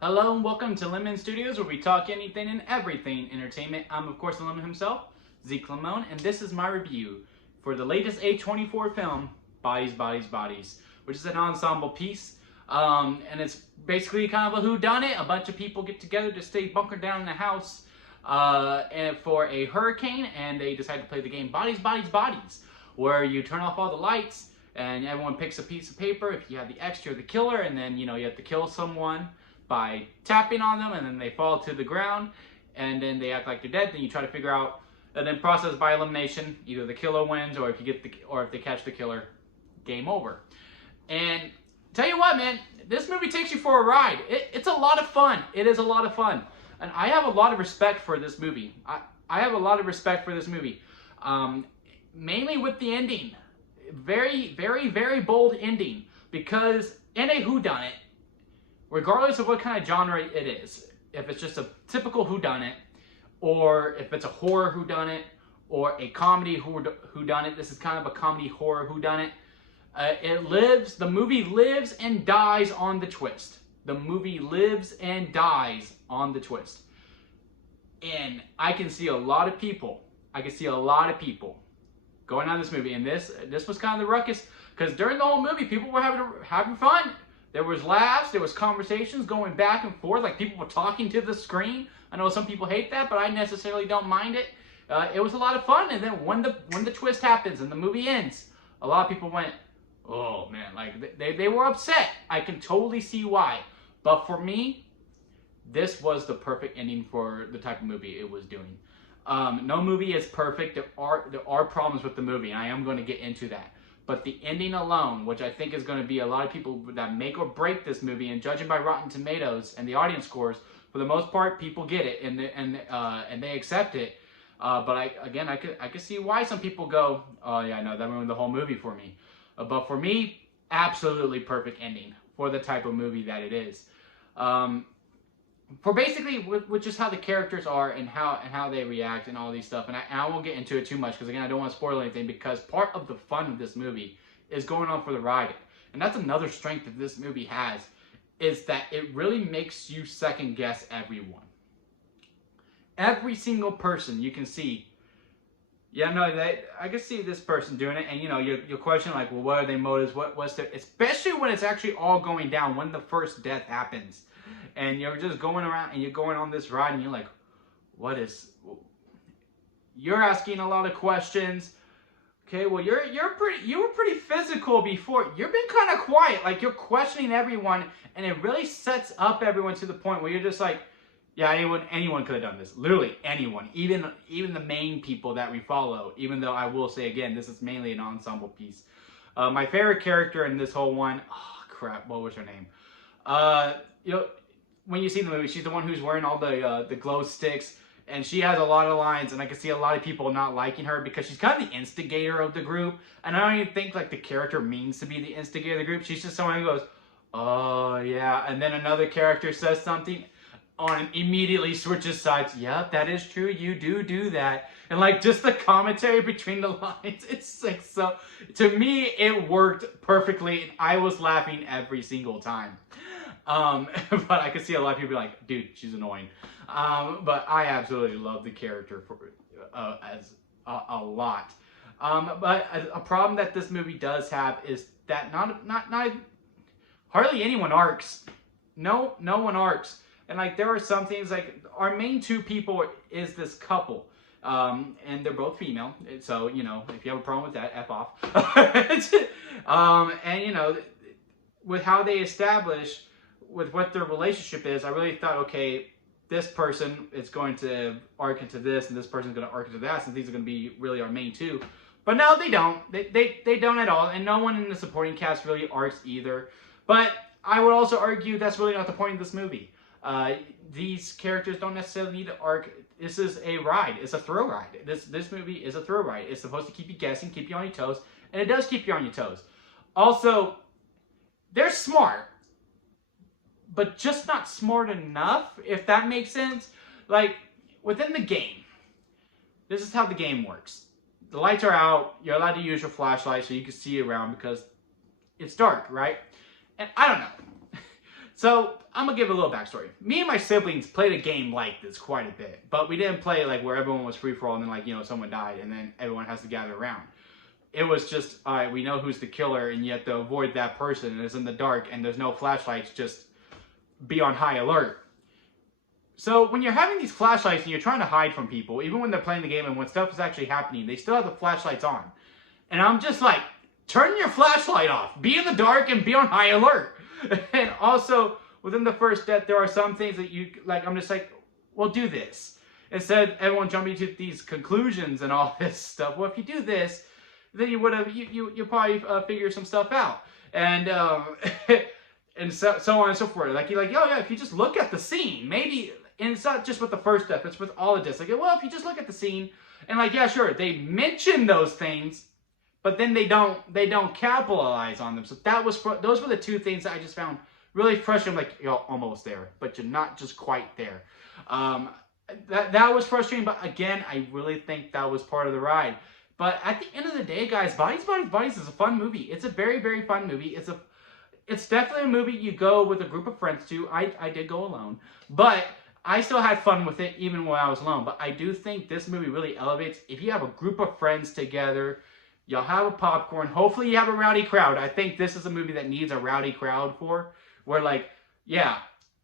Hello and welcome to Lemon Studios, where we talk anything and everything entertainment. I'm of course the Lemon himself, Zeke Lemon, and this is my review for the latest A24 film, Bodies, Bodies, Bodies, which is an ensemble piece. And it's basically kind of a whodunit. A bunch of people get together to stay bunkered down in a house and for a hurricane, and they decide to play the game Bodies, Bodies, Bodies, where you turn off all the lights and everyone picks a piece of paper. If you have the extra, the killer, and then you have to kill someone by tapping on them, and then they fall to the ground, and then they act like they're dead. Then you try to figure out, and then process by elimination. Either the killer wins, or if they catch the killer, game over. And tell you what, man, this movie takes you for a ride. It's a lot of fun. It is a lot of fun, and I have a lot of respect for this movie. I have a lot of respect for this movie, mainly with the ending. Very, very, very bold ending, because in a whodunit, regardless of what kind of genre it is, if it's just a typical whodunit, or if it's a horror whodunit, or a comedy whodunit, this is kind of a comedy horror whodunit. The movie lives and dies on the twist. The movie lives and dies on the twist. And I can see a lot of people going on this movie, and this was kind of the ruckus, because during the whole movie, people were having fun. There was laughs, there was conversations going back and forth, like people were talking to the screen. I know some people hate that, but I necessarily don't mind it. It was a lot of fun, and then when the twist happens and the movie ends, a lot of people went, oh man, like they were upset. I can totally see why. But for me, this was the perfect ending for the type of movie it was doing. No movie is perfect. There are problems with the movie, and I am going to get into that. But the ending alone, which I think is going to be a lot of people that make or break this movie, and judging by Rotten Tomatoes and the audience scores, for the most part, people get it and they accept it. But I could see why some people go, oh yeah, no, that ruined the whole movie for me. But for me, absolutely perfect ending for the type of movie that it is. For basically with just how the characters are and how they react and all these stuff, and I won't get into it too much, because again, I don't want to spoil anything, because part of the fun of this movie is going on for the ride. And that's another strength that this movie has, is that it really makes you second guess everyone. Every single person you can see, yeah, no, I can see this person doing it, and you question, like, well, what are their motives, what's their, especially when it's actually all going down, when the first death happens. And you're just going around and you're going on this ride, and you're like, you're asking a lot of questions. Okay, well, you were pretty physical before. You've been kind of quiet, like you're questioning everyone, and it really sets up everyone to the point where you're just like, yeah, anyone could have done this. Literally anyone, even the main people that we follow. Even though I will say again, this is mainly an ensemble piece. My favorite character in this whole one, oh crap, what was her name? When you see the movie, she's the one who's wearing all the glow sticks, and she has a lot of lines, and I can see a lot of people not liking her because she's kind of the instigator of the group. And I don't even think like the character means to be the instigator of the group. She's just someone who goes, oh yeah, and then another character says something and immediately switches sides. Yep, that is true, you do that. And like just the commentary between the lines, it's like, so to me it worked perfectly, and I was laughing every single time. But I could see a lot of people be like, dude, she's annoying. But I absolutely love the character as a lot. But a problem that this movie does have is that not hardly anyone arcs. No one arcs. And like there are some things, like our main two people is this couple. And they're both female. So, if you have a problem with that, F off. And with how they establish with what their relationship is, I really thought, okay, this person is going to arc into this, and this person's going to arc into that, and these are going to be really our main two. But no, they don't. They don't at all, and no one in the supporting cast really arcs either. But I would also argue that's really not the point of this movie. These characters don't necessarily need to arc. This is a ride. It's a thrill ride. This movie is a thrill ride. It's supposed to keep you guessing, keep you on your toes, and it does keep you on your toes. Also, they're smart, but just not smart enough, if that makes sense. Like, within the game, this is how the game works. The lights are out, you're allowed to use your flashlight so you can see around because it's dark, right? And I don't know. So, I'm going to give a little backstory. Me and my siblings played a game like this quite a bit. But we didn't play like where everyone was free-for-all and then like, you know, someone died and then everyone has to gather around. It was just, all right, we know who's the killer and you have to avoid that person and it's in the dark and there's no flashlights, just be on high alert. So when you're having these flashlights and you're trying to hide from people, even when they're playing the game and when stuff is actually happening, they still have the flashlights on. And I'm just like, turn your flashlight off. Be in the dark and be on high alert. And also, within the first death, there are some things that you, like, I'm just like, well, do this. Instead, everyone jumping to these conclusions and all this stuff. Well, if you do this, then you would have, you probably figure some stuff out. And, and so on and so forth. Like, you're like, oh yeah, if you just look at the scene, maybe, and it's not just with the first death, it's with all the deaths. Like, well, if you just look at the scene, and like, yeah, sure, they mention those things, but then they don't capitalize on them. So those were the two things that I just found really frustrating. Like, you're almost there, but you're not just quite there. That was frustrating, but again, I really think that was part of the ride. But at the end of the day, guys, Bodies, Bodies, Bodies is a fun movie. It's a very, very fun movie. It's definitely a movie you go with a group of friends to. I did go alone, but I still had fun with it even when I was alone. But I do think this movie really elevates. If you have a group of friends together, you'll have a popcorn. Hopefully you have a rowdy crowd. I think this is a movie that needs a rowdy crowd where like, yeah,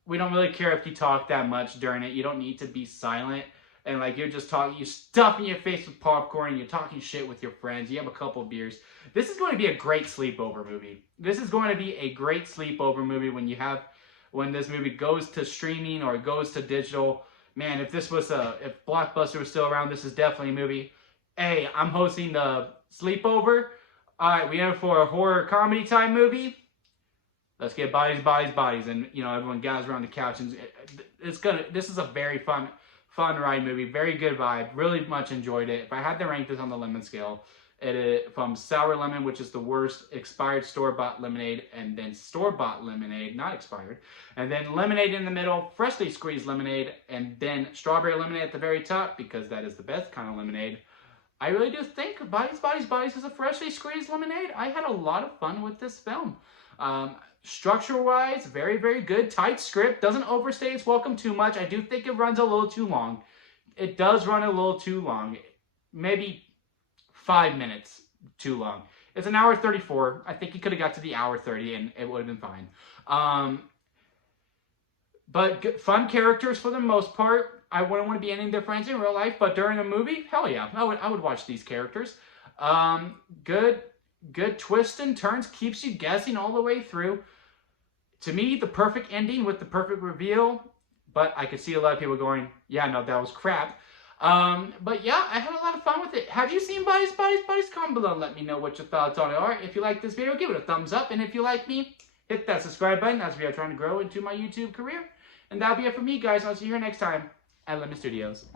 we don't really care if you talk that much during it. You don't need to be silent. And like, you're just talking, you're stuffing your face with popcorn, you're talking shit with your friends, you have a couple of beers. This is going to be a great sleepover movie. This is going to be a great sleepover movie when this movie goes to streaming or goes to digital. Man, if Blockbuster was still around, this is definitely a movie. Hey, I'm hosting the sleepover. All right, we in for a horror comedy time movie. Let's get Bodies, Bodies, Bodies, and you know, everyone gathers around the couch, and this is a very fun ride movie, very good vibe, really much enjoyed it. If I had to rank this on the lemon scale, from sour lemon, which is the worst, expired store-bought lemonade, and then store-bought lemonade, not expired, and then lemonade in the middle, freshly squeezed lemonade, and then strawberry lemonade at the very top, because that is the best kind of lemonade. I really do think Bodies, Bodies, Bodies is a freshly squeezed lemonade. I had a lot of fun with this film. Structure-wise, very, very good. Tight script. Doesn't overstay its welcome too much. I do think it runs a little too long. It does run a little too long. Maybe 5 minutes too long. It's an hour 34. I think you could have got to the hour 30 and it would have been fine. But fun characters for the most part. I wouldn't want to be any of their friends in real life, but during a movie, hell yeah, I would watch these characters. Good twists and turns, keeps you guessing all the way through. To me, the perfect ending with the perfect reveal, but I could see a lot of people going, yeah, no, that was crap. But yeah, I had a lot of fun with it. Have you seen Bodies, Bodies, Bodies? Comment below and let me know what your thoughts on it are. If you like this video, give it a thumbs up. And if you like me, hit that subscribe button as we are trying to grow into my YouTube career. And that'll be it for me, guys. I'll see you here next time at Lemon Studios.